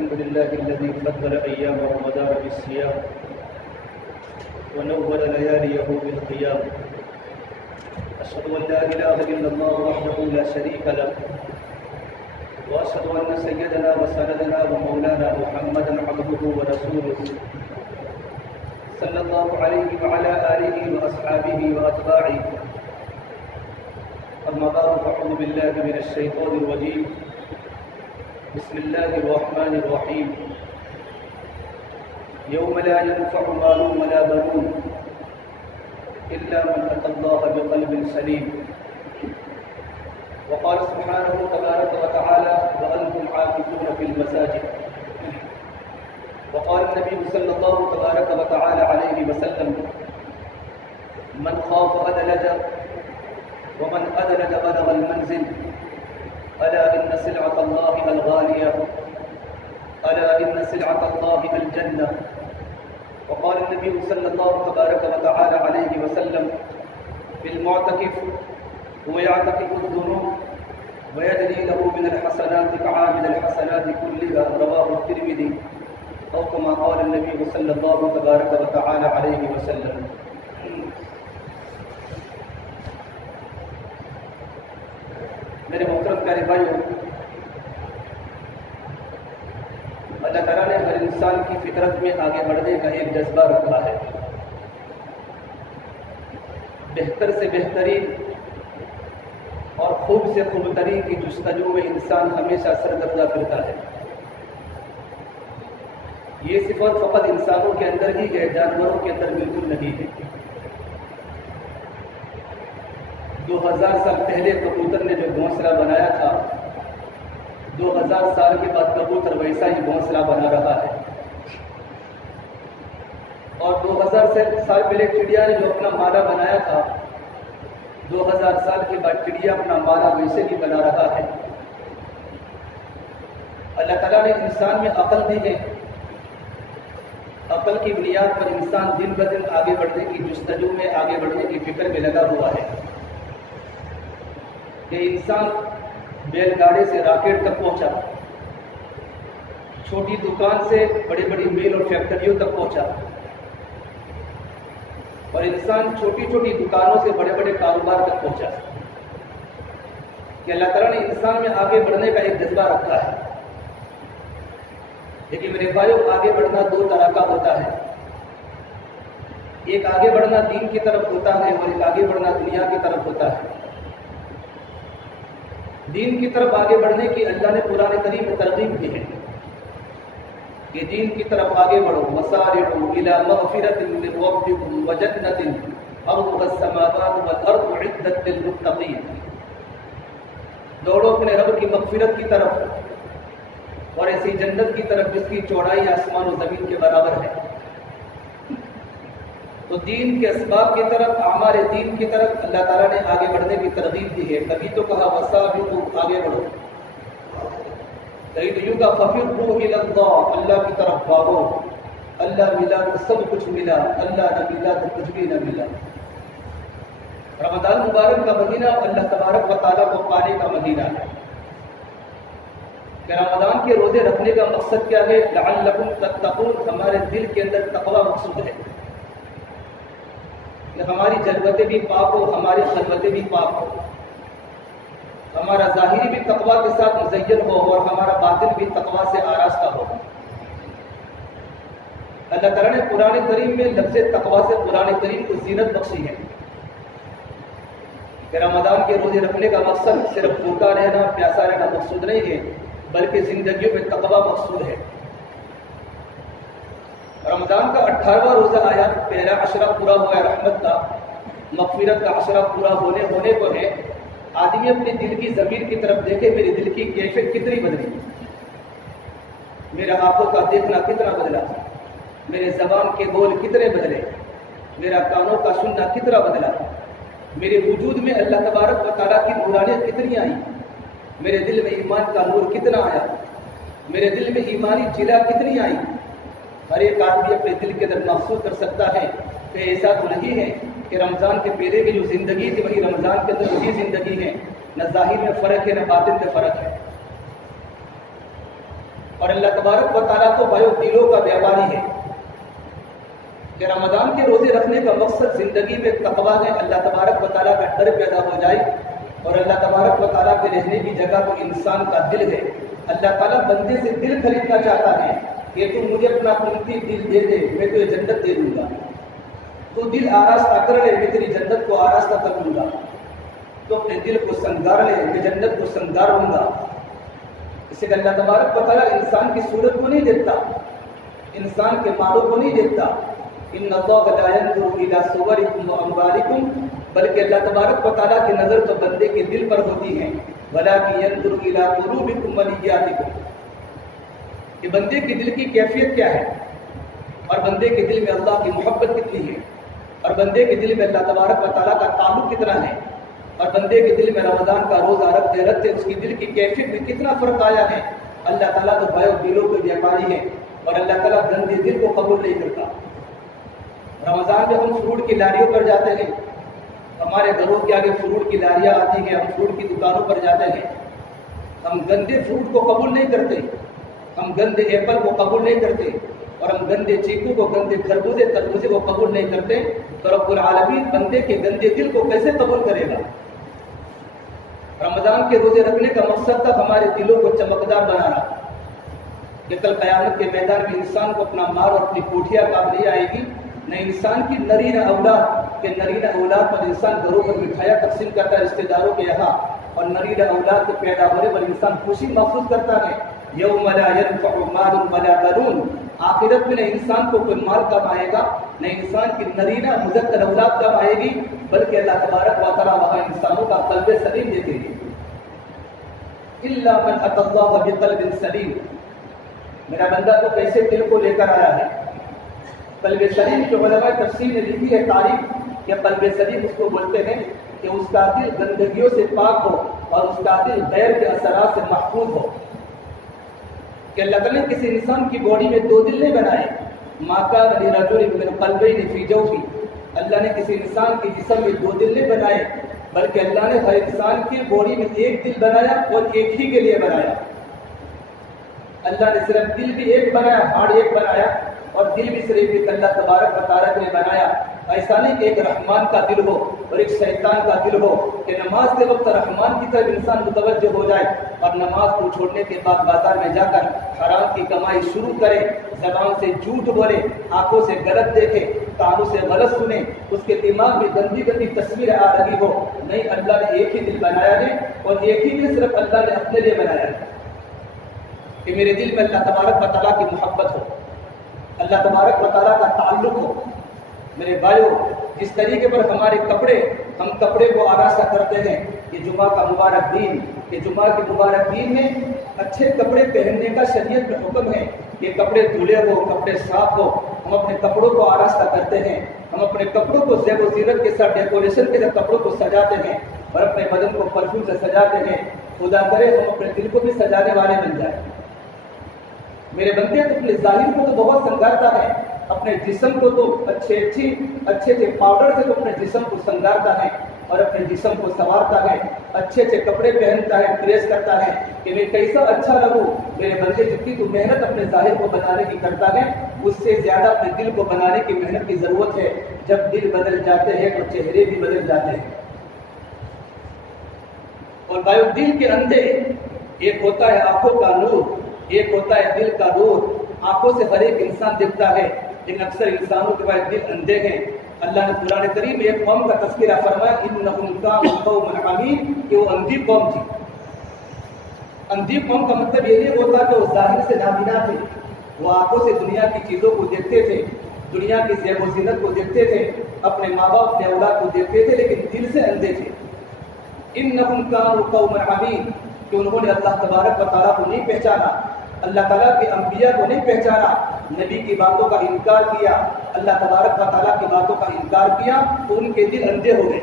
الحمد لله الذي فضل أيام رمضان بالصيام ونور لياليه بالقيام. أشهد أن لا إله إلا الله وحده لا شريك له، وأشهد أن سيدنا وسندنا ومولانا محمدا عبده ورسوله صلى الله عليه وعلى آله وأصحابه وأتباعه. أما بعد فأعوذ بالله من الشيطان الرجيم. بسم الله الرحمن الرحيم. يوم لا ينفع مال ولا بنون إلا من أتى الله بقلب سليم. وقال سبحانه تبارك وتعالى: وأنتم عاكفون في المساجد. وقال النبي صلى الله تبارك وتعالى عليه وسلم: من خاف أدلج ومن أدلج بلغ المنزل. ألا إن سلعة الله الغالية، ألا إن سلعة الله الجنة. وقال النبي صلى الله تبارك وتعالى عليه وسلم: بالمعتكف هو يعتكف الذنوب ويجري له من الحسنات كعامل الحسنات كلها. رواه الترمذي. أو كما قال النبي صلى الله تبارك وتعالى عليه وسلم. میرے محترم پیارے بھائیوں، اللہ تعالیٰ نے ہر انسان کی فطرت میں آگے بڑھنے کا ایک جذبہ رکھا ہے. بہتر سے بہترین اور خوب سے خوب ترین کی جستجو میں انسان ہمیشہ سرگردہ پھرتا ہے. یہ صفت فقط انسانوں کے اندر ہی ہے، جانوروں کے اندر بالکل نہیں ہے. 2000 سال پہلے کبوتر نے جو گھونسلہ بنایا تھا، 2000 سال کے بعد کبوتر ویسا ہی گھونسلہ بنا رہا ہے. اور 2000 سال پہلے چڑیا نے جو اپنا مالا بنایا تھا، 2000 سال کے بعد چڑیا اپنا مالا ویسے ہی بنا رہا ہے. اللہ تعالیٰ نے انسان میں عقل دی ہے. عقل کی بنیاد پر انسان دن بدن آگے بڑھنے کی جستجو میں، آگے بڑھنے کی فکر میں لگا ہوا ہے. کہ انسان بیل گاڑی سے راکٹ تک پہنچا، چھوٹی دکان سے بڑی بڑی میل اور فیکٹریوں تک پہنچا، اور انسان چھوٹی چھوٹی دکانوں سے بڑے بڑے کاروبار تک پہنچا. کہ اللہ تعالیٰ نے انسان میں آگے بڑھنے کا ایک جذبہ رکھا ہے. لیکن میرے بھائیوں، آگے بڑھنا دو طرح کا ہوتا ہے. ایک آگے بڑھنا دین کی طرف ہوتا ہے، اور ایک آگے بڑھنا دنیا کی طرف ہوتا ہے. دین کی طرف آگے بڑھنے کی اللہ نے قرآن کریم میں ترغیب دی ہے کہ دین کی طرف آگے بڑھو. وسارعوا الی مغفرۃ من ربکم وجنۃ عرضها السماوات والارض اعدت للمتقین. دوڑو اپنے رب کی مغفرت کی طرف، اور ایسی جنت کی طرف جس کی چوڑائی آسمان و زمین کے برابر ہے. تو دین کے اسباب کی طرف، اعمال دین کی طرف اللہ تعالیٰ نے آگے بڑھنے کی ترغیب دی ہے. کبھی تو کہا وسابقوا، آگے بڑھو. کہیں تو یوں کہا ففروا الی اللہ، اللہ کی طرف بھاگو. اللہ ملا تو سب کچھ ملا، اللہ نہ ملا تو کچھ بھی نہ ملا. رمضان مبارک کا مہینہ اللہ تبارک و تعالیٰ کو پانے کا مہینہ ہے. کہ رمضان کے روزے رکھنے کا مقصد کیا ہے؟ لعلکم تتقون. ہمارے دل کے اندر تقوی مقصود ہے کہ ہماری جلوتیں بھی پاک ہو، ہماری خلوتیں بھی پاک ہو، ہمارا ظاہری بھی تقوی کے ساتھ مزین ہو، اور ہمارا باطن بھی تقوی سے آراستہ ہو. اللہ تعالیٰ نے قرآن کریم میں لفظ تقوی سے قرآن کریم کو زینت بخشی ہے. کہ رمضان کے روزے رکھنے کا مقصد صرف بھوکا رہنا، پیاسا رہنا مقصود نہیں ہے، بلکہ زندگیوں میں تقوی مقصود ہے. رمضان کا 18واں روزہ آیا، پہلا عشرہ پورا ہوا ہے رحمت کا، مغفرت کا عشرہ پورا ہونے کو ہے. آدمی اپنے دل کی ضمیر کی طرف دیکھے، میرے دل کی کیفیت کتنی بدلی، میرا آنکھوں کا دیکھنا کتنا بدلا، میرے زبان کے بول کتنے بدلے، میرا کانوں کا سننا کتنا بدلا، میرے وجود میں اللہ تبارک و تعالیٰ کی نورانیت کتنی آئی، میرے دل میں ایمان کا نور کتنا آیا، میرے دل میں ایمانی جلا کتنی آئی. ہر ایک آدمی اپنے دل کے اندر محسوس کر سکتا ہے کہ ایسا تو نہیں ہے کہ رمضان کے پہلے کی جو زندگی تھی وہی رمضان کے اندر وہی زندگی ہے. نہ ظاہر میں فرق ہے، نہ باطن میں فرق ہے. اور اللہ تبارک و تعالیٰ تو بھائیو دلوں کا بیابانی ہے کہ رمضان کے روزے رکھنے کا مقصد زندگی میں تقویٰ ہے، اللہ تبارک و تعالیٰ کا ڈر پیدا ہو جائے، اور اللہ تبارک و تعالیٰ کے رہنے کی جگہ تو انسان کا دل ہے۔ اللہ تعالیٰ بندے سے دل خریدنا چاہتا ہے کہ تو مجھے اپنا قیمتی دل دے دے، میں تجھے جنت دے دوں گا، تو دل آراستہ کر لے، میں تیری جنت کو آراستہ کر دوں گا، تو اپنے دل کو سنگار لے، میں جنت کو سنگار ہوں گا۔ اسے کہ اللہ تبارک و تعالیٰ انسان کی صورت کو نہیں دیکھتا، انسان کے مالوں کو نہیں دیکھتا، ان اللہ لا ينظر الى صورکم واموالکم، بلکہ اللہ تبارک و تعالیٰ کی نظر تو بندے کے دل پر ہوتی ہے، ولکن ينظر الى قلوبکم ونیاتکم، کہ بندے کے دل کی کیفیت کیا ہے، اور بندے کے دل میں اللہ کی محبت کتنی ہے، اور بندے کے دل میں اللہ تبارک و تعالیٰ کا تعلق کتنا ہے، اور بندے کے دل میں رمضان کا روزہ رکھتے رکھتے اس کی دل کی کیفیت میں کتنا فرق آیا ہے۔ اللہ تعالیٰ تو بھائیو دلوں کے بیابانی ہے، اور اللہ تعالیٰ گندے دل کو قبول نہیں کرتا۔ رمضان میں ہم فروٹ کی لاریوں پر جاتے ہیں، ہمارے گھروں کے آگے فروٹ کی لاریاں آتی ہیں، ہم فروٹ کی دکانوں پر جاتے ہیں، ہم گندے فروٹ کو قبول نہیں کرتے، ہم گندے ایپل کو قبول نہیں کرتے، اور ہم گندے چیکو کو، گندے خربوزے تربوزے کو قبول نہیں کرتے، تو رب العالمین بندے کے گندے دل کو کیسے قبول کرے گا؟ رمضان کے روزے رکھنے کا مقصد تھا ہمارے دلوں کو چمکدار بنانا، کہ کل قیامت کے میدان میں انسان کو اپنا مال اور اپنی کوٹھیاں کام نہیں آئے گی، نہ انسان کی نرینہ اولاد، کہ نرینہ اولاد پر انسان گھروں پر مٹھائیاں تقسیم کرتا ہے رشتے داروں کے یہاں، اور نرینہ اولاد کے پیدا ہونے پر انسان خوشی محسوس کرتا ہے۔ یوم لا ينفع مال ولا بنون، آخرت میں نہ انسان کو کوئی مال کام آئے گا، نہ انسان کی نرینہ مذکر اولاد کام آئے گی، بلکہ اللہ تبارک و تعالیٰ وہاں انسانوں کا قلب سلیم دیتے ہیں۔ الا من اتى الله بقلب سلیم، میرا بندہ تو کیسے دل کو لے کر آیا ہے؟ قلب سلیم جو علماء تفسیر نے لکھی ہے تعریف، کہ قلب سلیم اس کو بولتے ہیں کہ اس کا دل گندگیوں سے پاک ہو، اور اس کا دل غیر کے اثرات سے محفوظ ہو۔ کہ اللہ تعالیٰ نے کسی انسان کی باڈی میں دو دل نہیں بنائے، ما کان لرجل من قلبین فی جوفہ، اللہ نے کسی انسان کے جسم میں دو دل نہیں بنائے، بلکہ اللہ نے ہر انسان کی باڈی میں ایک دل بنایا، اور ایک ہی کے لیے بنایا۔ اللہ نے صرف دل بھی ایک بنایا، ہارٹ ایک بنایا، اور دل بھی صرف ایک اللہ تبارک و تعالیٰ نے بنایا۔ ایسا نہیں کہ ایک رحمان کا دل ہو اور ایک شیطان کا دل ہو، کہ نماز کے وقت رحمان کی طرف انسان متوجہ ہو جائے، اور نماز کو چھوڑنے کے بعد بازار میں جا کر حرام کی کمائی شروع کرے، زبان سے جھوٹ بولے، آنکھوں سے غلط دیکھے، کانوں سے غلط سنے، اس کے دماغ میں گندی گندی تصویریں آ رہی ہو۔ نہیں، اللہ نے ایک ہی دل بنایا ہے، اور ایک ہی دل صرف اللہ نے اپنے لیے بنایا ہے، کہ میرے دل میں اللہ تبارک و تعالیٰ کی محبت ہو، اللہ تبارک و تعالیٰ کا تعلق ہو۔ میرے بھائیو، جس طریقے پر ہمارے کپڑے، ہم کپڑے کو آراستہ کرتے ہیں، یہ جمعہ کا مبارک دن، یہ جمعہ کے مبارک دن میں اچھے کپڑے پہننے کا شریعت میں حکم ہے، کہ کپڑے دھلے ہو، کپڑے صاف ہو، ہم اپنے کپڑوں کو آراستہ کرتے ہیں، ہم اپنے کپڑوں کو زیب و زینت کے ساتھ، ڈیکوریشن کے ساتھ کپڑوں کو سجاتے ہیں، اور اپنے بدن کو پرفیوم سے سجاتے ہیں۔ خدا کرے ہم اپنے دل کو بھی سجانے والے بن جائیں۔ میرے بندے تو اپنے ظاہر کو تو بہت سنگارتا ہے، اپنے جسم کو تو اچھے پاؤڈر سے تو اپنے جسم کو سنگارتا ہے، اور اپنے جسم کو سنوارتا ہے، اچھے کپڑے پہنتا ہے، پریس کرتا ہے کہ میں کیسا اچھا لگوں۔ میرے بندے جتنی تو محنت اپنے ظاہر کو بنانے کی کرتا ہے، اس سے زیادہ اپنے دل کو بنانے کی محنت کی ضرورت ہے۔ جب دل بدل جاتے ہیں تو چہرے بھی بدل جاتے ہیں۔ اور بھائیو، دل کے اندھے، ایک ہوتا ہے آنکھوں کا نور، ایک ہوتا ہے دل کا نور۔ آنکھوں سے ہر ایک انسان دیکھتا ہے، لیکن اکثر انسانوں کے پاس دل اندھے ہیں۔ اللہ نے قرآن کریم میں ایک قوم کا تذکرہ فرمایا، انہم کانوا قوما عمین، کہ وہ اندھی قوم تھی۔ اندھی قوم کا مطلب یہ نہیں ہوتا کہ وہ ظاہر سے نابینا تھے، وہ آنکھوں سے دنیا کی چیزوں کو دیکھتے تھے، دنیا کی زیب و زینت کو دیکھتے تھے، اپنے ماں باپ اپنے اولاد کو دیکھتے تھے، لیکن دل سے اندھے تھے۔ انہم کانوا قوما عمین، کہ انہوں نے اللہ تبارک و تعالیٰ کو نہیں پہچانا، اللہ تعالیٰ کے انبیاء کو نہیں پہچانا، نبی کی باتوں کا انکار کیا، اللہ تبارک و تعالیٰ کی باتوں کا انکار کیا، تو ان کے دل اندھے ہو گئے۔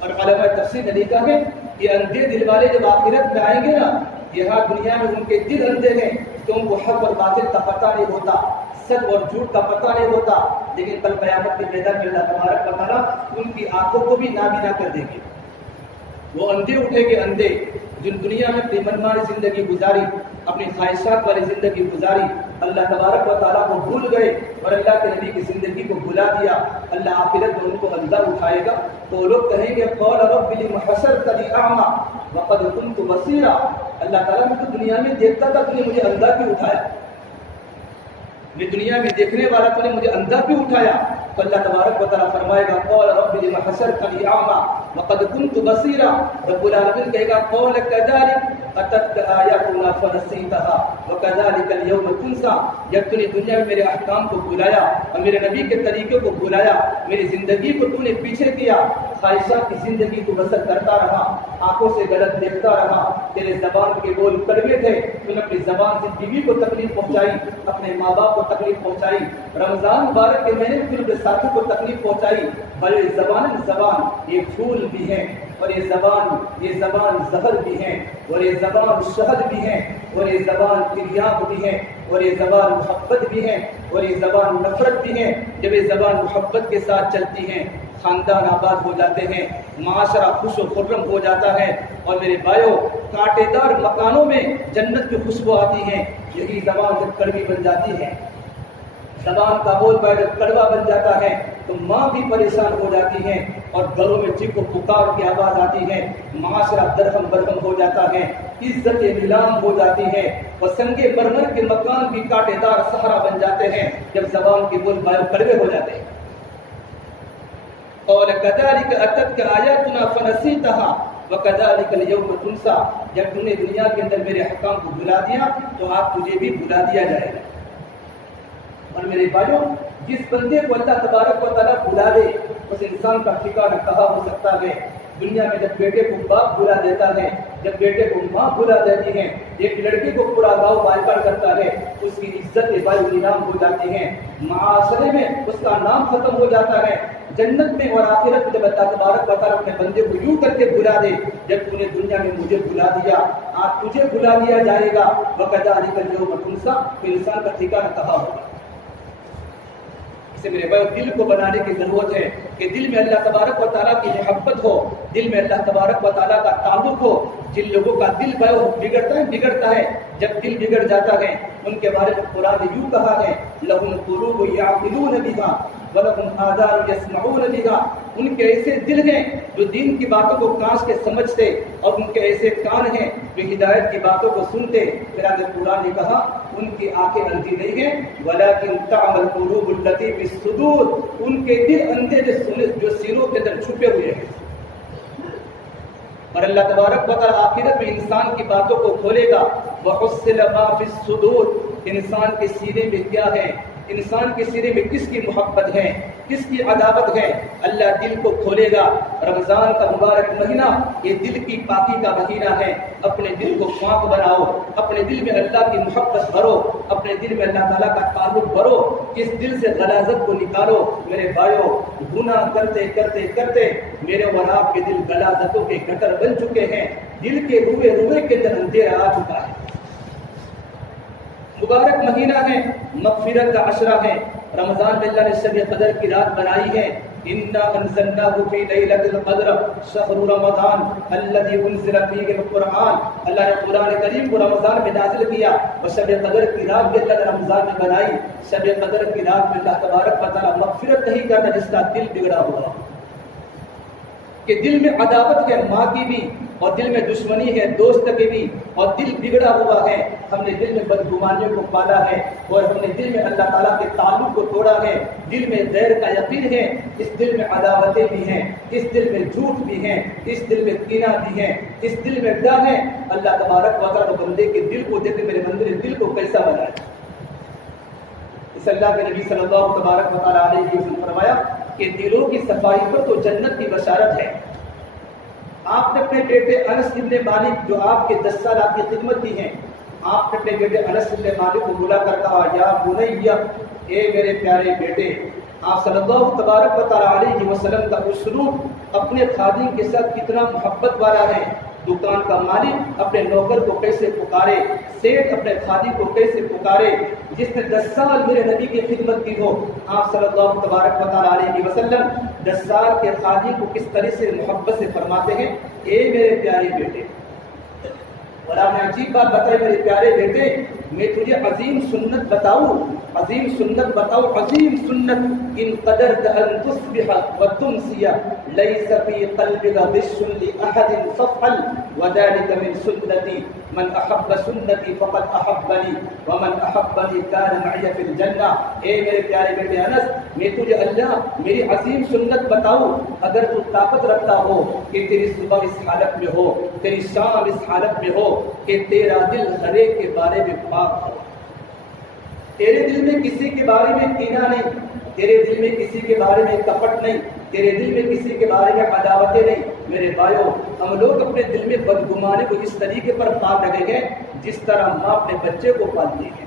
اور علماء تفسیر نے لکھا ہے کہ اندھے دل والے جب آخرت میں آئیں گے نا، یہاں دنیا میں ان کے دل اندھے ہیں، تو ان کو حق اور باطل کا پتہ نہیں ہوتا، سچ اور جھوٹ کا پتہ نہیں ہوتا، لیکن کل قیامت کے میدان میں اللہ تبارک و تعالیٰ ان کی آنکھوں کو بھی نابینا کر دیں گے۔ وہ اندھے اٹھیں گے، اندھے جن دنیا میں اپنی منمانی زندگی گزاری، اپنی خواہشات والی زندگی گزاری، اللہ تبارک و تعالیٰ کو بھول گئے اور اللہ کے نبی کی زندگی کو بھلا دیا، اللہ آخرت میں ان کو اندھا اٹھائے گا تو وہ لوگ کہیں گے قال رب لم حشرتنی اعمی وقد كنت بصیرا، اللہ تعالیٰ میں تو دنیا میں دیکھتا تھا، تو نے مجھے اندھا کیوں اٹھایا؟ میں دنیا میں دیکھنے والا، تو نے مجھے اندھا کیوں اٹھایا؟ تو اللہ تبارک و تعالیٰ فرمائے گا قال رب لم حشرتنی اعمی وقد كنت بصیرا، رب العالمین کہے گا قال كذلك اتتك آیاتنا فنسیتها وكذلك اليوم تنسى، جب تو نے دنیا میں میرے احکام کو بھلایا اور میرے نبی کے طریقے کو بھلایا، میری زندگی کو تو نے پیچھے کیا، خواہشات کی زندگی کو بسر کرتا رہا، آنکھوں سے غلط دیکھتا رہا، تیرے زبان کے بول کڑوے تھے، تو نے اپنی زبان سے بیوی کو تکلیف پہنچائی، اپنے ماں باپ کو تکلیف پہنچائی، رمضان مبارک کے مہینے میں پھر ساتھی کو تکلیف پہنچائی، بڑے زبان یہ پھول بھی ہے اور یہ زبان زہر بھی ہے اور یہ زبان شہد بھی ہے اور یہ زبان تریاق بھی ہے اور یہ زبان محبت بھی ہے اور یہ زبان نفرت بھی ہے۔ جب یہ زبان محبت کے ساتھ چلتی ہے خاندان آباد ہو جاتے ہیں، معاشرہ خوش و خرم ہو جاتا ہے، اور میرے بھائیوں کانٹے دار مکانوں میں جنت کی خوشبو آتی ہے۔ یہی زبان جب کڑوی بن جاتی ہے، زبان کا بول پہ جب کڑوا بن جاتا ہے تو ماں بھی پریشان ہو جاتی ہے اور گھروں میں چیخو پکار کی آواز آتی ہے، معاشرہ درہم برہم ہو جاتا ہے، عزت نیلام ہو جاتی ہے، اور سنگے مرمر کے مکان بھی کانٹے دار سہارا بن جاتے ہیں جب زبان کے بول پہ کڑوے ہو جاتے ہیں۔ اور كذلك اتتك آیاتنا فنسیتها وكذلك اليوم تنسى، جب تم نے دنیا کے اندر میرے احکام کو بھلا دیا تو آپ تجھے بھی بھلا دیا جائے گا۔ اور میرے بھائیوں جس بندے کو اللہ تبارک و تعالیٰ بھلا دے اس انسان کا ٹھکانہ کہاں ہو سکتا ہے؟ دنیا میں جب بیٹے کو باپ بھلا دیتا ہے، جب بیٹے کو ماں بھلا دیتی ہے، ایک لڑکی کو پورا گاؤں بائیکاٹ کرتا ہے، اس کی عزت بائیو نیلام ہو جاتی ہے، معاشرے میں اس کا نام ختم ہو جاتا ہے۔ جنت میں اور آخرت میں جب اللہ تبارک و تعالیٰ اپنے بندے کو یوں کر کے بھلا دے، جب تو نے دنیا میں مجھے بھلا دیا، آج تجھے بھلا دیا جائے گا، وَكَذَلِكَ الْيَوْمَ تُنسَى، پھر انسان کا ٹھکانہ کہاں ہوگا؟ اسے میرے بھائی دل کو بنانے کی ضرورت ہے کہ دل میں اللہ تبارک و تعالیٰ کی محبت ہو، دل میں اللہ تبارک و تعالیٰ کا تعلق ہو۔ جن لوگوں کا دل بگڑتا ہے، جب دل بگڑ جاتا ہے ان کے بارے میں قرآن نے یوں کہا ہے لَهُمْ قُلُوبٌ يَعْقِلُونَ بِهَا وَلَهُمْ آذَانٌ يَسْمَعُونَ بِهَا، ان کے ایسے دل ہیں جو دین کی باتوں کو کاش کے سمجھتے، اور ان کے ایسے کان ہیں جو ہدایت کی باتوں کو سنتے۔ پھر آگے قرآن نے کہا ان کی آنکھیں اندھی نہیں ہیں وَلَكِنْ تَعْمَى الْقُلُوبُ الَّتِي فِي الصُّدُورِ، ان کے دل اندھے جو سینوں کے اندر چھپے ہوئے ہیں۔ اور اللہ تبارک و تعالیٰ آخرت میں انسان کی باتوں کو کھولے گا، وَحُصِّلَ مَا فِي الصُّدُورِ، انسان کے سینے میں کیا ہے، انسان کے سینے میں کس کی محبت ہے، کس کی عداوت ہے، اللہ دل کو کھولے گا۔ رمضان کا مبارک مہینہ یہ دل کی پاکی کا مہینہ ہے، اپنے دل کو پاک بناؤ، اپنے دل میں اللہ کی محبت بھرو، اپنے دل میں اللہ تعالیٰ کا تعلق بھرو، اس دل سے غلاظت کو نکالو۔ میرے بھائیوں گناہ کرتے کرتے کرتے میرے اور آپ کے دل غلاظتوں کے گٹر بن چکے ہیں، دل کے روئے کے اندر اندھیرا آ چکا ہے۔ مبارک مہینہ ہے، مغفرت کا عشرہ ہے، رمضان میں اللہ نے شب قدر کی رات بنائی ہے۔ انا انزلناه في ليلة القدر شهر رمضان الذي انزل فيه القرآن، اللہ نے قرآن کریم کو رمضان میں نازل کیا، اور شب قدر کی رات بھی اللہ نے رمضان میں بنائی۔ شب قدر کی رات میں اللہ تبارک و تعالیٰ مغفرت نہیں کرتا جس کا دل بگڑا ہوا، کہ دل میں عداوت ہے ماں کی بھی، اور دل میں دشمنی ہے دوست کی بھی، اور دل بگڑا ہوا ہے، ہم نے دل میں بدگمانیوں کو پالا ہے، اور ہم نے دل میں اللہ تعالیٰ کے تعلق کو توڑا ہے، دل میں غیر کا یقین ہے، اس دل میں عداوتیں بھی ہیں، اس دل میں جھوٹ بھی ہیں، اس دل میں کینہ بھی ہے، اس دل میں ڈر ہے۔ اللہ تبارک و تعالیٰ بندے کے دل کو دیکھ میرے بندے نے دل کو کیسا بنایا؟ اس اللہ کے نبی صلی اللہ تبارک و تعالیٰ علیہ وسلم نے فرمایا کہ دلوں کی صفائی پر تو جنت کی بشارت ہے۔ آپ نے اپنے بیٹے انس ابن مالک جو آپ کے 10 سال آپ کی خدمت کی ہیں، آپ نے اپنے بیٹے انس ابن مالک کو بلا کر کہا یا بنیہ، اے میرے پیارے بیٹے۔ آپ صلی اللہ تبارک و تعالیٰ علیہ وسلم کا اسلوب اپنے خادم کے ساتھ کتنا محبت والا ہے۔ دکان کا مالک اپنے نوکر کو کیسے پکارے، سیٹھ اپنے خادم کو کیسے پکارے، جس نے 10 سال میرے نبی کی خدمت کی ہو۔ آپ صلی اللہ تبارک و تعالیٰ علیہ وسلم 10 سال کے خادم کو کس طرح سے محبت سے فرماتے ہیں، اے میرے پیارے بیٹے۔ اور آپ نے عجیب بات بتائی میرے پیارے بیٹے، میں تجھے عظیم سنت بتاؤں، عظیم سنت بتاؤں، عظیم سنت، ان قدرت ان تصبح وتمسي ليس في قلبك غش لاحد فافعل وذلك من سنتي من احب سنتي فقد احبني ومن احبني كان معي في الجنہ۔ اے میرے پیارے بیٹے انس، میں تجھے اللہ میری عظیم سنت بتاؤں، اگر تو طاقت رکھتا ہو کہ تیری صبح اس حالت میں ہو، تیری شام اس حالت میں ہو کہ تیرا دل ہر ایک کے بارے میں پاک ہو، تیرے دل میں کسی کے بارے میں کینہ نہیں، تیرے دل میں کسی کے بارے میں کپٹ نہیں، تیرے دل میں کسی کے بارے میں عداوتیں نہیں۔ میرے بھائیوں، ہم لوگ اپنے دل میں بدگمانی کو اس طریقے پر پال رہے ہیں جس طرح ماں اپنے بچے کو پالتی ہے۔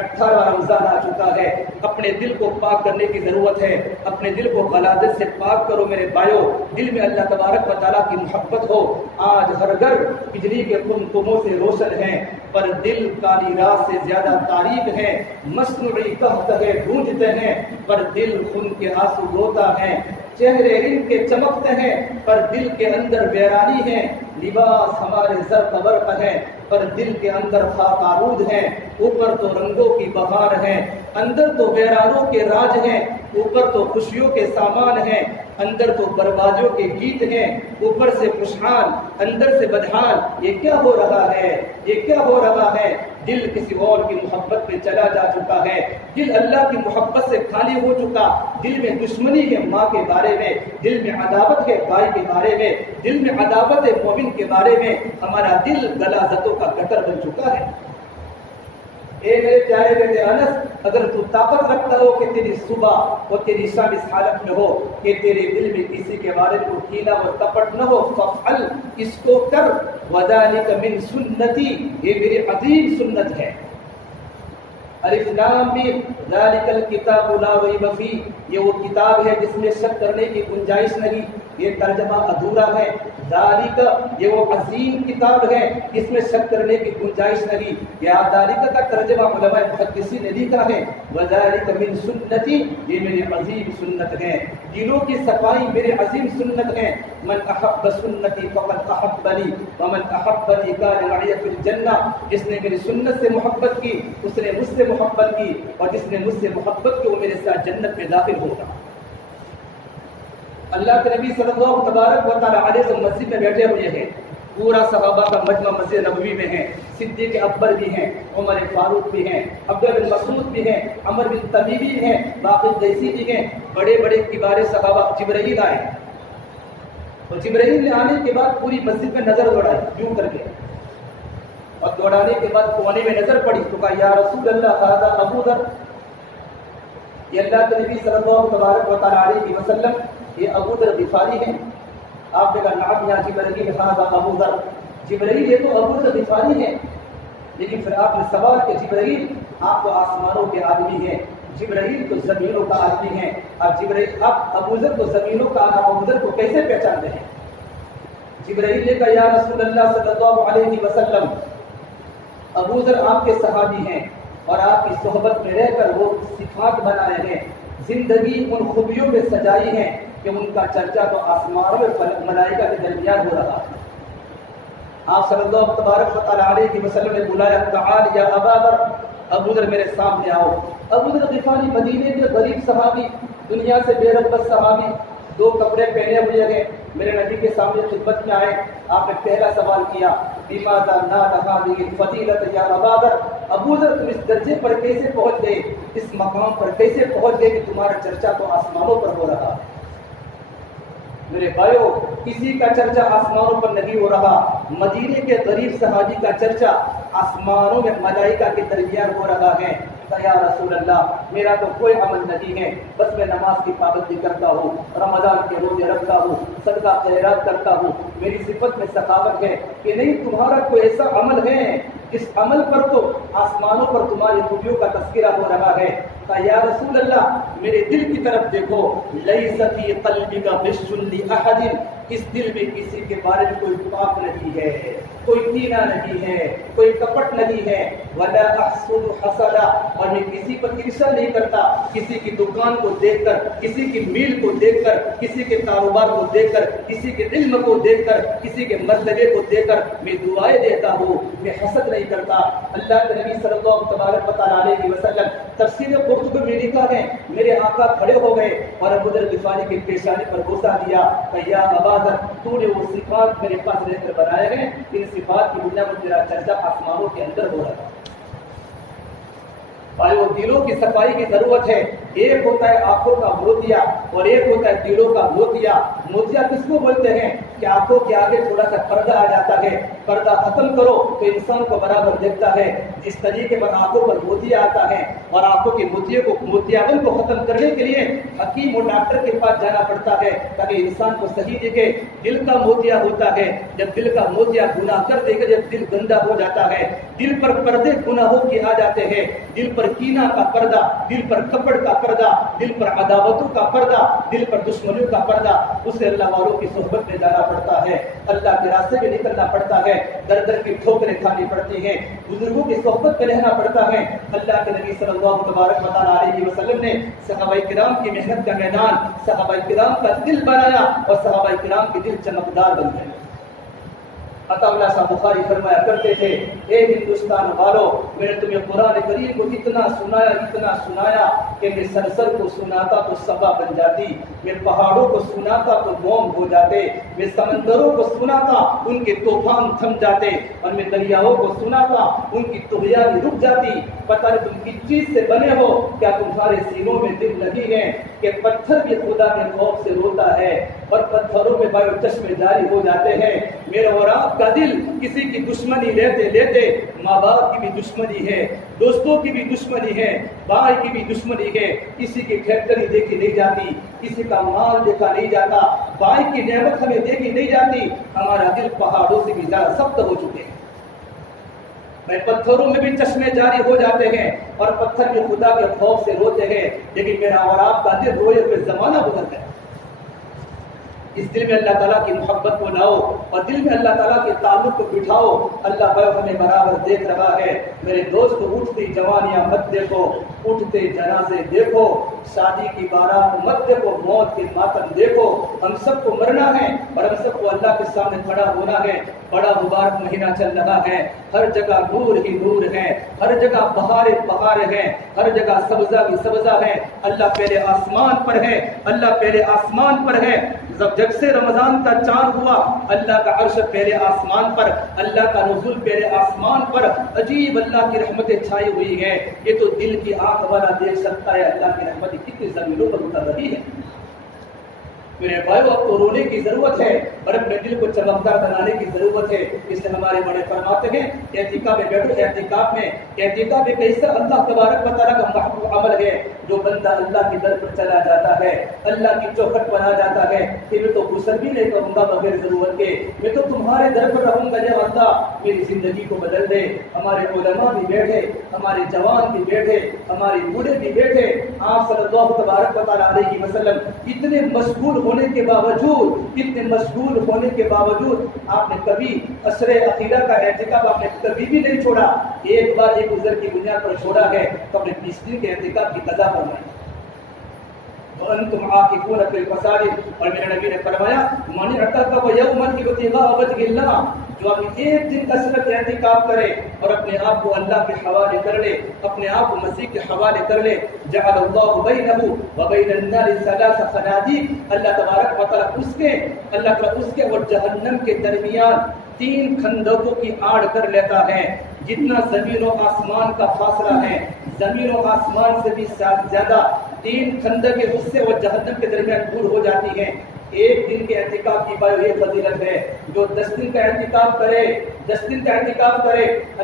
18 رمضان آ چکا ہے، اپنے دل کو پاک کرنے کی ضرورت ہے، اپنے دل کو غلاظت سے پاک کرو میرے بھائیوں، دل میں اللہ تبارک و تعالیٰ کی محبت ہو۔ آج ہر گھر بجلی کے قمقموں سے روشن ہیں، پر دل کالی رات سے زیادہ تاریک ہے، مصنوعی قہقہے گونجتے ہیں پر دل خون کے آنسو روتا ہے، چہرے ان کے چمکتے ہیں پر دل کے اندر ویرانی ہے، لباس ہمارے زرق برق ہے پر دل کے اندر خاک آلود ہے، اوپر تو رنگوں کی بہار ہے، اندر تو ویرانوں کے راج ہیں، اوپر تو خوشیوں کے سامان ہیں، اندر تو بربادیوں کے گیت ہیں، اوپر سے خوشحال اندر سے بدحال۔ یہ کیا ہو رہا ہے، یہ کیا ہو رہا ہے؟ دل کسی اور کی محبت میں چلا جا چکا ہے، دل اللہ کی محبت سے خالی ہو چکا، دل میں دشمنی ہے ماں کے بارے میں، دل میں عداوت ہے بھائی کے بارے میں، دل میں عداوت ہے مومن کے بارے میں، ہمارا دل غلاظتوں کا گٹر بن چکا ہے۔ اے میرے پیارے بیٹے انس، اگر تو طاقت رکھتا ہو کہ تیری صبح اور تیری شام اس حالت میں ہو کہ تیرے دل میں کسی کے بارے میں کینہ اور کپٹ نہ ہو، فافعل، اس کو کر، وذالک من سنتی، یہ میری عظیم سنت ہے۔ الف لام میم ذالک الکتاب لا ریب فیہ، یہ وہ کتاب ہے جس میں شک کرنے کی گنجائش نہیں، یہ ترجمہ ادھورا ہے۔ ذالک، یہ وہ عظیم کتاب ہے جس میں شک کرنے کی گنجائش نہیں، یا ذالک کا ترجمہ علماء محدثین نے لکھا ہے وذالک من سنتی، یہ میری عظیم سنت ہے، دلوں کی صفائی میری عظیم سنت ہے۔ من احب سنتی فقد احبنی ومن احبنی کان معی فی الجنہ، جس نے میری سنت سے محبت کی اس نے مجھ سے محبت کی، اور جس نے مجھ سے محبت کی وہ میرے ساتھ جنت میں داخل ہوگا۔ اللہ کے نبی صلی اللہ تبارک و تعالیٰ علیہ وسلم مسجد میں بیٹھے ہوئے ہیں، پورا صحابہ کا مجمع مسجد نبوی میں ہے، صدیق اکبر بھی ہیں، عمر فاروق بھی ہیں، عبداللہ بن مسعود بھی ہیں، عمر بن طبیب بھی ہیں، باقر دیسی بھی ہیں، بڑے بڑے کبار صحابہ۔ جبرائیل آئے، اور جبرائیل نے آنے کے بعد پوری مسجد میں نظر دوڑائی یوں کر کے، اور دوڑانے کے بعد کونے میں نظر پڑی تو کہا یا رسول اللہ ھذا ابو ذر، یہ اللہ کے نبی صلی اللہ تبارک و تعالیٰ علیہ وسلم یہ ابو ذر غفاری ہیں۔ آپ نے کہا نعم یا جبرائیل ھذا ابو ذر، جبرائیل یہ تو ابو ذر غفاری ہیں، لیکن پھر آپ نے سوال کہ جبرائیل آپ تو آسمانوں کے آدمی ہیں، جبرائیل تو زمینوں کا آدمی ہیں، اب جبرائیل اب ابو ذر تو زمینوں کا ابو ذر کو کیسے پہچانتے ہیں؟ جبرائیل نے کہا یا رسول اللہ صلی اللہ علیہ وسلم، ابو ذر آپ کے صحابی ہیں اور آپ کی صحبت میں رہ کر وہ صفات بنائے ہیں، زندگی ان خوبیوں میں سجائی ہے کہ ان کا چرچا تو آسمانوں میں ملائکہ کے درمیان ہو رہا ہے۔ آپ صلی اللہ تبارک و تعالیٰ علیہ وسلم نے بلایا تعال یا ابا ذر، ابو ذر میرے سامنے آؤ۔ ابو ذر غفاری مدینے کے غریب صحابی، دنیا سے بے رغبت صحابی، 2 کپڑے پہنے ہوئے ہیں، میرے نبی کے سامنے خدمت میں آئے۔ آپ نے پہلا سوال کیا بماذا نال هذه الفضیلۃ یا ابا ذر، ابو ذر تم اس درجے پر کیسے پہنچ گئے، اس مقام پر کیسے پہنچ گئے کہ تمہارا چرچا تو آسمانوں پر ہو رہا ہے؟ میرے بھائیو، کسی کا چرچا آسمانوں پر نہیں ہو رہا، مدینے کے غریب صحابی کا چرچا آسمانوں میں ملائکہ کے درمیان ہو رہا ہے۔ یا رسول اللہ میرا تو کوئی عمل نہیں ہے، بس میں نماز کی پابندی کرتا ہوں، رمضان کے روزے رکھتا ہوں، صدقہ خیرات کرتا ہوں، میری صفت میں سخاوت ہے کہ نہیں تمہارا کوئی ایسا عمل ہے جس عمل پر تو آسمانوں پر تمہاری خوبیوں کا تذکرہ ہو رہا ہے؟ کہا یا رسول اللہ میرے دل کی طرف دیکھو، لیس فی قلبک غش لأحد، اس دل میں کسی کے بارے میں کوئی پاپ نہیں ہے، کوئی کینہ نہیں ہے، کوئی کپٹ نہیں ہے، ولا احسد حسدا، اور میں کسی پر عرصہ نہیں کرتا، کسی کی دکان کو دیکھ کر، کسی کی میل کو دیکھ کر، کسی کے کاروبار کو دیکھ کر، کسی کے علم کو دیکھ کر، کسی کے مرتبے کو دیکھ کر میں دعائیں دیتا ہوں، میں حسد نہیں کرتا۔ اللہ کے نبی صلی اللہ تبارک و تعالیٰ علیہ وسلم تفسیر قرطبی میں لکھا ہے میرے آقا کھڑے ہو گئے اور ابو ذر غفاری کی پیشانی پر بوسہ دیا کہ یا ابا ذر تو نے وہ صفات میرے پاس لے کر بنائے ہیں، ان صفات کی بنیاد پر تیرا چرچا آسمانوں کے اندر ہو رہا ہے۔ بھائی وہ دلوں کی صفائی کی ضرورت ہے۔ ایک ہوتا ہے آنکھوں کا موتیا اور ایک ہوتا ہے دلوں کا موتیا۔ موتیا کس کو بولتے ہیں کہ آنکھوں کے آگے تھوڑا سا پردہ آ جاتا ہے، پردہ ختم کرو تو انسان کو برابر دیکھتا ہے۔ جس طریقے پر آنکھوں پر موتیا آتا ہے اور آنکھوں کے موتیاپن کو ختم کرنے کے لیے حکیم اور ڈاکٹر کے پاس جانا پڑتا ہے تاکہ انسان کو صحیح دکھے۔ دل کا موتیا ہوتا ہے، جب دل کا موتیا گناہ کر دے گا، جب دل گندا ہو جاتا ہے، دل پر پردے گناہوں کے آ جاتے ہیں، دل پر کینہ کا پردہ، دل پر کپڑ کا پردہ، دل پر عداوتوں کا پردہ، دل پر دشمنیوں کا پردہ، اسے اللہ والوں کی صحبت میں جانا پڑتا ہے، اللہ کے راستے میں نکلنا پڑتا ہے، در در کی ٹھوکریں کھانی پڑتی ہیں، بزرگوں کی صحبت میں رہنا پڑتا ہے۔ اللہ کے نبی صلی اللہ تبارک و تعالیٰ علیہ وسلم نے صحابہ کرام کی محنت کا میدان صحابہ کرام کا دل بنایا اور صحابہ کرام کے دل چمکدار بن گئے۔ عطا اللہ صاحب بخاری فرمایا کرتے تھے اے ہندوستان والو، میں نے تمہیں قرآن کریم کو اتنا سنایا کہ میں سرسر کو سناتا تو صفا بن جاتی، میں پہاڑوں کو سناتا تو موم ہو جاتے، میں سمندروں کو سناتا ان کے طوفان تھم جاتے، اور میں دریاؤں کو سناتا ان کی طغیانی رک جاتی۔ پتہ نہیں تم کس چیز سے بنے ہو، کیا تمہارے سینوں میں دل نہیں ہے کہ پتھر بھی خدا کے خوف سے روتا ہے اور پتھروں میں بایو چشمے جاری ہو جاتے ہیں۔ میرا اور آپ کا دل کسی کی دشمنی لیتے لیتے ماں باپ کی بھی دشمنی ہے، دوستوں کی بھی دشمنی ہے، بھائی کی بھی دشمنی ہے، کسی کی فیکٹری دیکھی نہیں جاتی، کسی کا مال دیکھا نہیں جاتا، بھائی کی نعمت ہمیں دیکھی نہیں جاتی، ہمارا دل پہاڑوں سے بھی زیادہ سخت ہو چکے ہیں۔ میں پتھروں میں بھی چشمے جاری ہو جاتے ہیں اور پتھر بھی خدا کے خوف سے روتے ہیں، لیکن میرا اور آپ کا دل روئے ہوئے زمانہ گزر گیا۔ اس دل میں اللہ تعالیٰ کی محبت کو لاؤ اور دل میں اللہ تعالیٰ کے تعلق کو بٹھاؤ۔ اللہ بھائی ہمیں برابر دیکھ رہا ہے۔ میرے دوست اٹھتی جوانیاں مت دیکھو، اٹھتے جنازے دیکھو، شادی کی بارات مت دیکھو، موت کے ماتم دیکھو۔ ہم سب کو مرنا ہے اور ہم سب کو اللہ کے سامنے کھڑا ہونا ہے۔ بڑا مبارک مہینہ چل رہا ہے، ہر جگہ نور ہی نور ہے، ہر جگہ بہار بہار ہے، ہر جگہ سبزہ بھی سبزہ ہے۔ اللہ پہلے آسمان پر ہے، اللہ پہلے آسمان پر ہے۔ جب سے رمضان کا چاند ہوا اللہ کا عرش پہلے آسمان پر، اللہ کا نزول پہلے آسمان پر، عجیب اللہ کی رحمتیں چھائی ہوئی ہے۔ یہ تو دل کی آنکھ والا دیکھ سکتا ہے اللہ کی رحمتیں کتنی زمینوں پر اتر رہی ہے۔ میرے بھائیو اب تو رونے کی ضرورت ہے اور اپنے دل کو چمکدار بنانے کی ضرورت ہے۔ اس لیے ہمارے بڑے فرماتے ہیں اعتکاف میں بیٹھو، اعتکاف ایک ایسا اللہ تبارک و تعالیٰ کا محبوب عمل ہے جو بندہ اللہ کی در پر چلا جاتا ہے، اللہ کی چوکھٹ پر آ جاتا ہے کہ میں تو غسل بھی نہیں کروں گا بغیر ضرورت کے، میں تو تمہارے در پر رہوں گا، یا اللہ میری زندگی کو بدل دے۔ ہمارے علماء بھی بیٹھے، ہمارے جوان بھی بیٹھے، ہمارے بوڑھے بھی بیٹھے۔ آپ صلی اللہ تبارک و تعالیٰ علیہ وسلم اتنے مشغول ہونے کے باوجود آپ نے کبھی عشر اخیرہ کا اعتکاف آپ نے کبھی بھی نہیں چھوڑا۔ ایک بار ایک عذر کی بنیاد پر چھوڑا ہے تو اپنے 20 دن کے اعتکاف کی قضا فرمائی۔ وَأَنْتُمْ عَاكِفُونَ فِي الْمَسَاجِدِ، اور میرے نبی نے فرمایا مَنِ اعْتَكَفَ يَوْمًا ابْتِغَاءَ وَجْهِ اللَّهِ، جو ابھی ایک دن کا صرف اعتکاف کرے اور اپنے آپ کو اللہ کے حوالے کر لے، اپنے آپ کو مسیح کے حوالے کر لے، جعل اللہ بینہ وبین النار ثلاث خنادیق، اللہ تبارک و تعالیٰ اس کے اور جہنم کے درمیان 3 خندقوں کی آڑ کر لیتا ہے۔ جتنا زمین و آسمان کا فاصلہ ہے، زمین و آسمان سے بھی زیادہ 3 خندقیں اس سے اور جہنم کے درمیان دور ہو جاتی ہیں۔ ایک دن کے اعتکاف کی یہ فضیلت ہے، جو 10 دن کا اعتکاف کرے،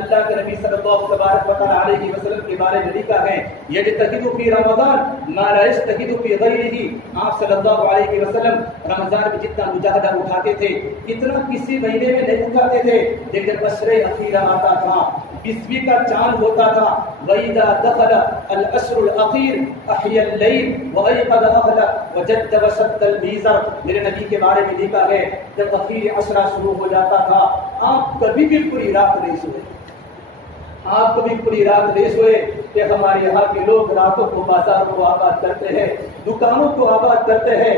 اللہ کے نبی صلی اللہ تبارک و تعالیٰ علیہ وسلم کے بارے میں لکھا ہے یجتہد فی رمضان ما لا یجتہد فی غیرہ۔ آپ صلی اللہ علیہ وسلم رمضان میں جتنا مجاہدہ اٹھاتے تھے اتنا کسی مہینے میں نہیں اٹھاتے تھے، لیکن عشر اخیرہ آتا تھا 20ویں کا چاند ہوتا تھا. وَإِذَا دَخَلَ الْعَشْرُ الْأَخِيرُ أَحْيَا اللَّيْلَ وَأَيْقَظَ أَهْلَهُ وَجَدَّ وَشَدَّ الْمِيزَرَ. میرے نبی کے بارے میں لکھا ہے جب اخیر عشرہ شروع ہو جاتا تھا آپ کبھی بھی پوری رات نہیں سوئے. آپ کبھی پوری رات نہیں سوئے. کہ ہمارے یہاں کے لوگ راتوں کو بازاروں کو آباد کرتے ہیں, دکانوں کو آباد کرتے ہیں.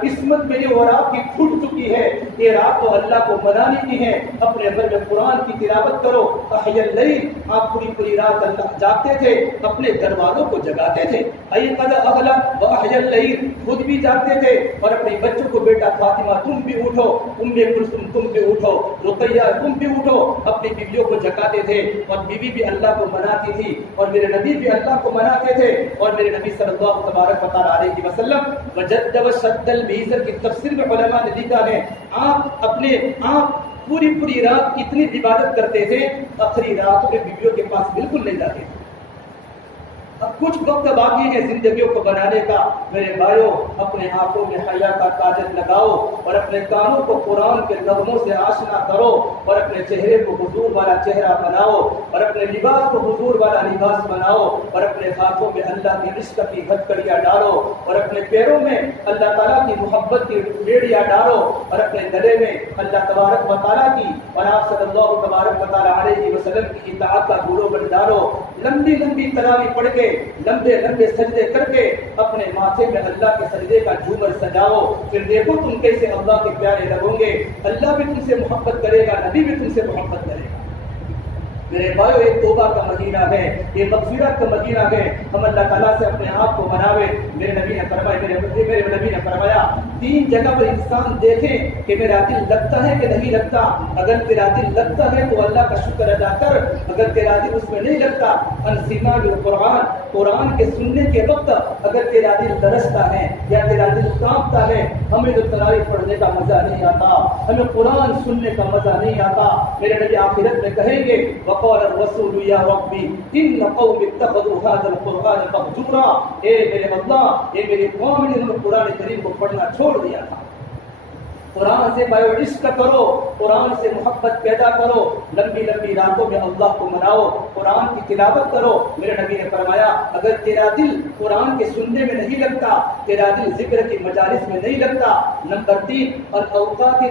قسمت میری اور آپ کی کھٹ چکی ہے. یہ رات تو اللہ کو منانے کی ہے. اپنے گھر میں قرآن کی تلاوت کرو. احیا اللیل, آپ پوری رات اللہ جاگتے تھے, اپنے گھر والوں کو جگاتے تھے. ایقظ اہلہ واحیا اللیل, خود بھی جاگتے تھے اور اپنے بچوں کو بیٹا فاطمہ تم بھی اٹھو, ام کلثوم تم بھی اٹھو, رقیہ تم بھی اٹھو, اپنی بیویوں کو جگاتے تھے. اور بیوی بھی اللہ کو مناتی تھی اور میرے نبی بھی اللہ کو مناتے تھے. اور میرے نبی صلی اللہ تبارک و تعالیٰ علیہ وسلم وجد وشد المیزر کی تفسیر میں علماء نے لکھا ہے آپ پوری رات اتنی عبادت کرتے تھے, آخری رات میں بیویوں کے پاس بالکل نہیں جاتے تھے. اب کچھ وقت باقی ہے زندگیوں کو بنانے کا. میرے بھائیوں, اپنے آنکھوں میں حیا کا کاجل لگاؤ اور اپنے کانوں کو قرآن کے نغموں سے آشنا کرو اور اپنے چہرے کو حضور والا چہرہ بناؤ اور اپنے لباس کو حضور والا لباس بناؤ اور اپنے ہاتھوں میں اللہ کی عشق کی ہتھکڑیاں ڈالو اور اپنے پیروں میں اللہ تعالیٰ کی محبت کی بیڑیاں ڈالو اور اپنے گلے میں اللہ تبارک و تعالیٰ کی اور آپ صلی اللہ تبارک و تعالیٰ علیہ وسلم کی اطاعت کا گولو بن ڈالو. لمبی تراویح پڑھ کے لمبے سجدے کر کے اپنے ماتھے میں اللہ کے سجدے کا جھومر سجاؤ. پھر دیکھو تم کیسے اللہ کے پیارے لگو گے. اللہ بھی تم سے محبت کرے گا, نبی بھی تم سے محبت کرے گا. میرے بھائیو, ایک توبہ کا مدینہ ہے, یہ مغفرت کا مدینہ ہے. ہم اللہ تعالیٰ سے اپنے آپ کو مناوے. میرے نبی نے فرمایا 3 جگہ پر انسان دیکھے کہ میرا دل لگتا ہے کہ نہیں لگتا. اگر تیرا دل لگتا ہے تو اللہ کا شکر ادا کر, اگر تیرا دل اس میں نہیں لگتا انسیما بالقرآن, قرآن کے سننے کے وقت اگر تیرا دل درستا ہے یا تیرا دل کانپتا ہے. ہمیں تو تراویح پڑھنے کا مزہ نہیں آتا, ہمیں قرآن سننے کا مزہ نہیں آتا. میرے نبی آخرت میں کہیں گے وقال الرسول یا ربی ان قوم اتخذوا هذا القرآن مهجورا. اے میرے اللہ, یہ میری قوم نے قرآن کریم کو پڑھنا چھوڑ دیا تھا. قرآن سے بایو عشق کرو, قرآن سے محبت پیدا کرو, لمبی راتوں میں اللہ کو مناؤ, قرآن کی تلاوت کرو. میرے نبی نے فرمایا اگر تیرا دل قرآن کے سننے میں نہیں لگتا, تیرا دل ذکر کی مجالس میں نہیں لگتا. نمبر 3 الاوقات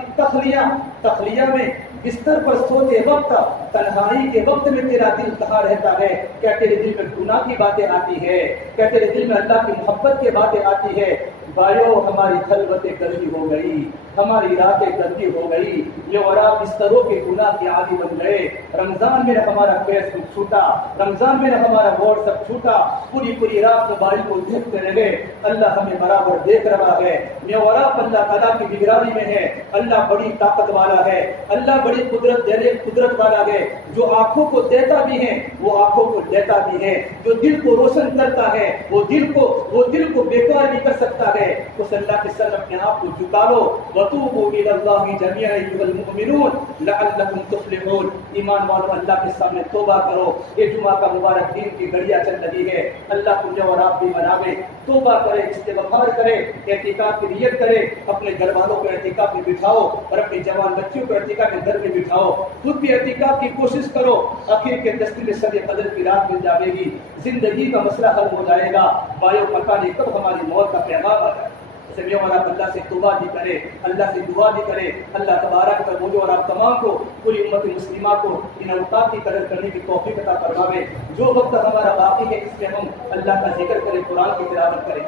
تخلیہ میں بستر پر سوتے وقت, تنہائی کے وقت میں تیرا دل کہاں رہتا ہے؟ کیا تیرے دل میں گناہ کی باتیں آتی ہے؟ کیا تیرے دل میں اللہ کی محبت کی باتیں آتی ہے؟ بھائیو, ہماری خلوتیں گندی ہو گئی, ہماری راتیں گندی ہو گئی, یہ اور آپ بستروں کے گناہ کے عادی بن گئے. رمضان میں ہمارا فیس بک چھوٹا, رمضان میں ہمارا واٹس ایپ چھوٹا, پوری رات موبائل کو دیکھتے رہے. اللہ ہمیں برابر دیکھ رہا ہے. یہ اور آپ اللہ تعالیٰ کی نگرانی میں ہے. اللہ بڑی طاقت والا ہے, اللہ بڑی قدرت والا ہے. جو آنکھوں کو دیتا بھی ہے وہ آنکھوں کو دیتا بھی ہے, جو دل کو روشن کرتا ہے وہ دل کو بیکار بھی کر سکتا ہے. اس اللہ کے سر اپنے آپ کو جھکا لو. وَتُوبُوا إِلَى اللَّهِ جَمِيعًا أَيُّهَا الْمُؤْمِنُونَ لَعَلَّكُمْ تُفْلِحُونَ. ایمان والو, اللہ کے سامنے توبہ کرو. یہ جمعہ کا مبارک دن کی گھڑیاں چل رہی ہے. اللہ تجھے اور آپ بھی مناوے, توبہ کرے, استغفار کرے, اعتکاف کی نیت کرے. اپنے گھر والوں کو اعتکاف میں بٹھاؤ اور اپنی جوان بچیوں کو اعتکاف کے گھر میں بٹھاؤ. خود بھی اعتکاف کی کوشش کرو. آخر کے دستی میں شب قدر کی رات مل جائے گی, زندگی کا مسئلہ حل ہو جائے گا. بھائیو, پتہ نہیں کب ہماری موت کا پیغام آ جائے. اسے اور آپ اللہ سے توبہ بھی کرے, اللہ سے دعا بھی کرے. اللہ تبارک و مجھے اور آپ تمام کو, پوری امت مسلمہ کو ان اوقات کی قدر کرنے کی توفیق عطا فرماوے. جو وقت ہمارا باقی ہے اس میں ہم اللہ کا ذکر کریں, قرآن کی تلاوت کریں.